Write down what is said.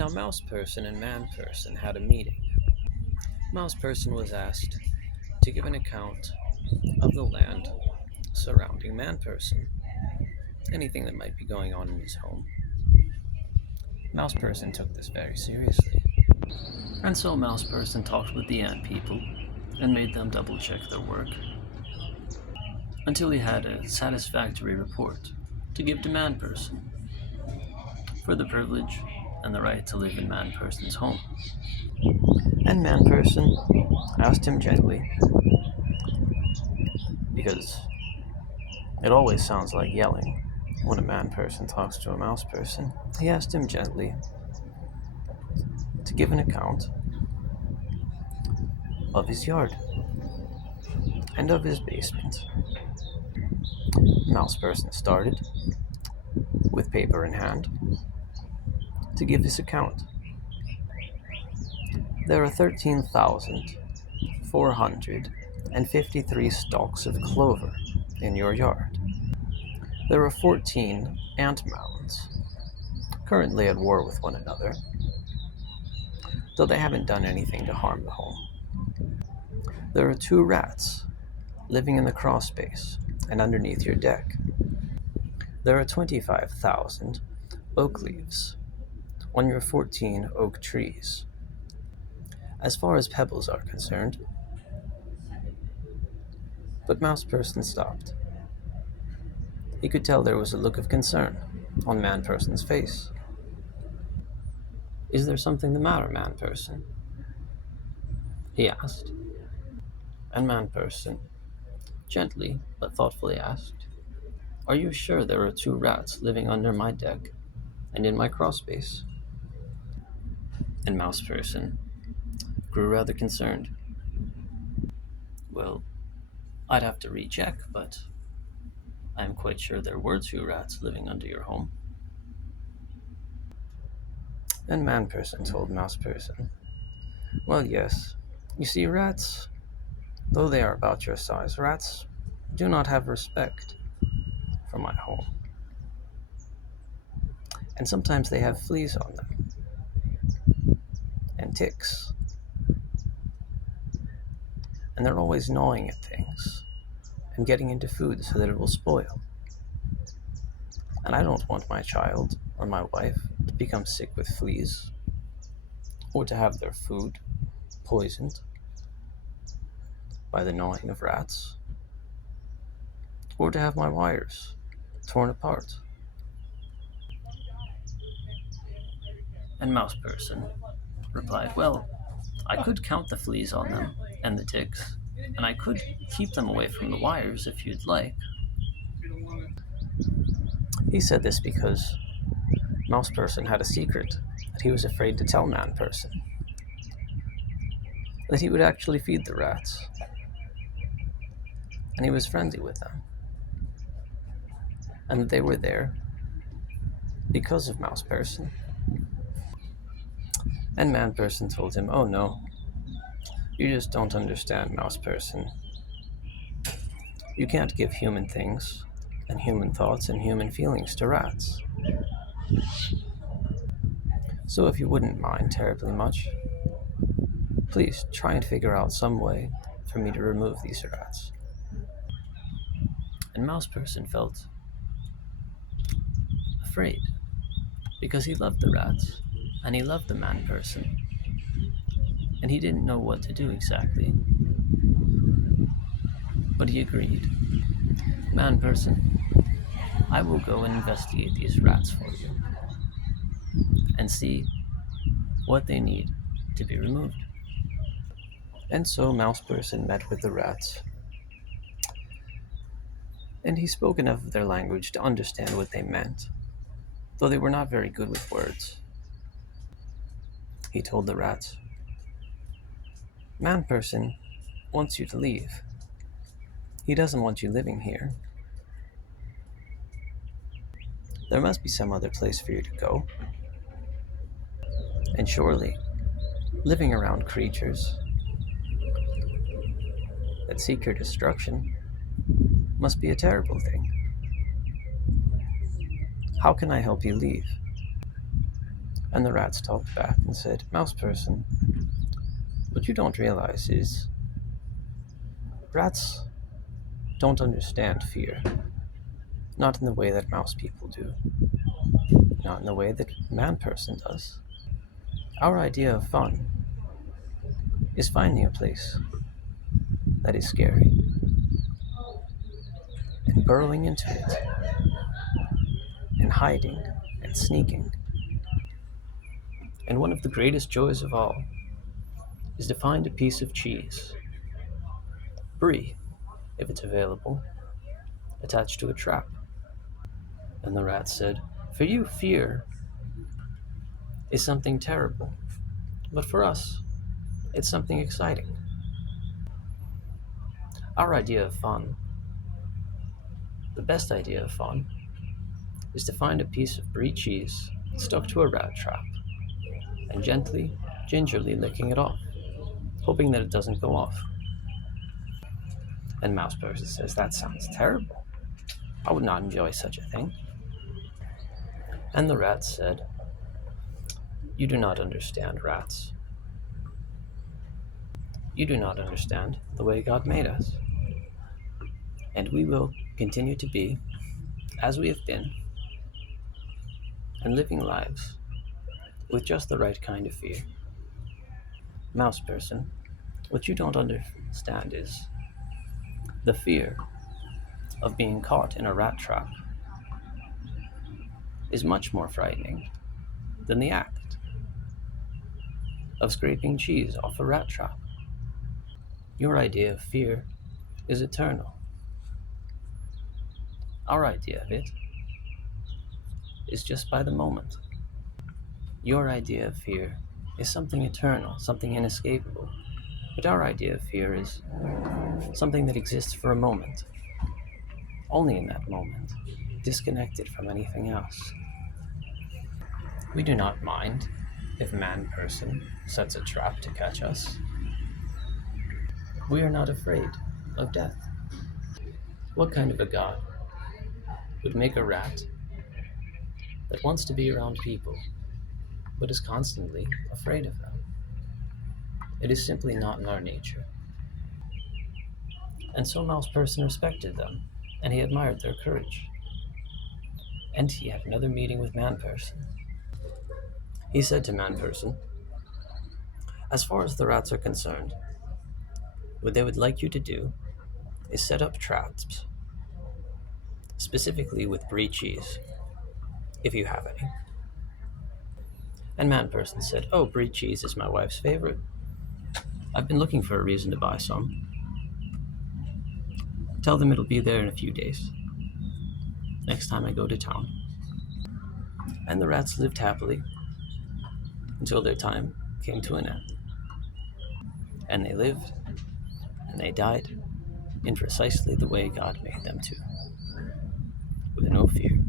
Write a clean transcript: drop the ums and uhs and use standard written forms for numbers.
Now, Mouse Person and Man Person had a meeting. Mouse Person was asked to give an account of the land surrounding Man Person, anything that might be going on in his home. Mouse Person took this very seriously. And so Mouse Person talked with the ant people and made them double check their work until he had a satisfactory report to give to Man Person for the privilege and the right to live in Man Person's home. And Man Person asked him gently, because it always sounds like yelling when a Man Person talks to a Mouse Person. He asked him gently to give an account of his yard and of his basement. Mouse Person started, with paper in hand, to give his account. There are 13,453 stalks of clover in your yard. There are 14 ant mounds, currently at war with one another, though they haven't done anything to harm the home. There are 2 rats living in the crawl space and underneath your deck. There are 25,000 oak leaves on your 14 oak trees. As far as pebbles are concerned. But Mouse Person stopped. He could tell there was a look of concern on Man Person's face. "Is there something the matter, Man Person?" he asked. And Man Person gently but thoughtfully asked, "Are you sure there are 2 rats living under my deck and in my crawl space?" And Mouse Person grew rather concerned. "Well, I'd have to recheck, but I am quite sure there were 2 rats living under your home." And Man Person told Mouse Person, "Well, yes. You see, rats, though they are about your size, rats do not have respect for my home. And sometimes they have fleas on them, and ticks. And they're always gnawing at things, and getting into food so that it will spoil. And I don't want my child or my wife to become sick with fleas, or to have their food poisoned by the gnawing of rats, or to have my wires torn apart." And Mouse Person replied, "Well, I could count the fleas on them and the ticks, and I could keep them away from the wires if you'd like." He said this because Mouse Person had a secret that he was afraid to tell Man Person, that he would actually feed the rats, and he was friendly with them, and that they were there because of Mouse Person. And Man Person told him, "Oh no, you just don't understand, Mouse Person. You can't give human things and human thoughts and human feelings to rats. So if you wouldn't mind terribly much, please try and figure out some way for me to remove these rats." And Mouse Person felt afraid, because he loved the rats, and he loved the Man Person, and he didn't know what to do exactly. But he agreed. "Man Person, I will go and investigate these rats for you, and see what they need to be removed." And so Mouse Person met with the rats, and he spoke enough of their language to understand what they meant, though they were not very good with words. He told the rats, "Man Person wants you to leave. He doesn't want you living here. There must be some other place for you to go. And surely, living around creatures that seek your destruction must be a terrible thing. How can I help you leave?" And the rats talked back and said, Mouse person, what you don't realize is rats don't understand fear. Not in the way that mouse people do. Not in the way that man person does. Our idea of fun is finding a place that is scary and burrowing into it and hiding and sneaking. And one of the greatest joys of all is to find a piece of cheese, brie, if it's available, attached to a trap. And the rat said, for you, fear is something terrible, but for us, it's something exciting. Our idea of fun, the best idea of fun, is to find a piece of brie cheese stuck to a rat trap and gently, gingerly licking it off, hoping that it doesn't go off. And Mouse Person says, that sounds terrible. I would not enjoy such a thing. And the rat said, you do not understand rats. You do not understand the way God made us. And we will continue to be as we have been and living lives with just the right kind of fear. Mouse Person, what you don't understand is the fear of being caught in a rat trap is much more frightening than the act of scraping cheese off a rat trap. Your idea of fear is eternal. Our idea of it is just by the moment. Your idea of fear is something eternal, something inescapable. But our idea of fear is something that exists for a moment, only in that moment, disconnected from anything else. We do not mind if man person sets a trap to catch us. We are not afraid of death. What kind of a god would make a rat that wants to be around people but is constantly afraid of them? It is simply not in our nature. And so Mouse Person respected them, and he admired their courage. And he had another meeting with Man Person. He said to Man Person, as far as the rats are concerned, what they would like you to do is set up traps, specifically with brie cheese, if you have any. And Man Person said, oh, brie cheese is my wife's favorite. I've been looking for a reason to buy some. Tell them it'll be there in a few days, next time I go to town. And the rats lived happily until their time came to an end. And they lived, and they died in precisely the way God made them to, with no fear.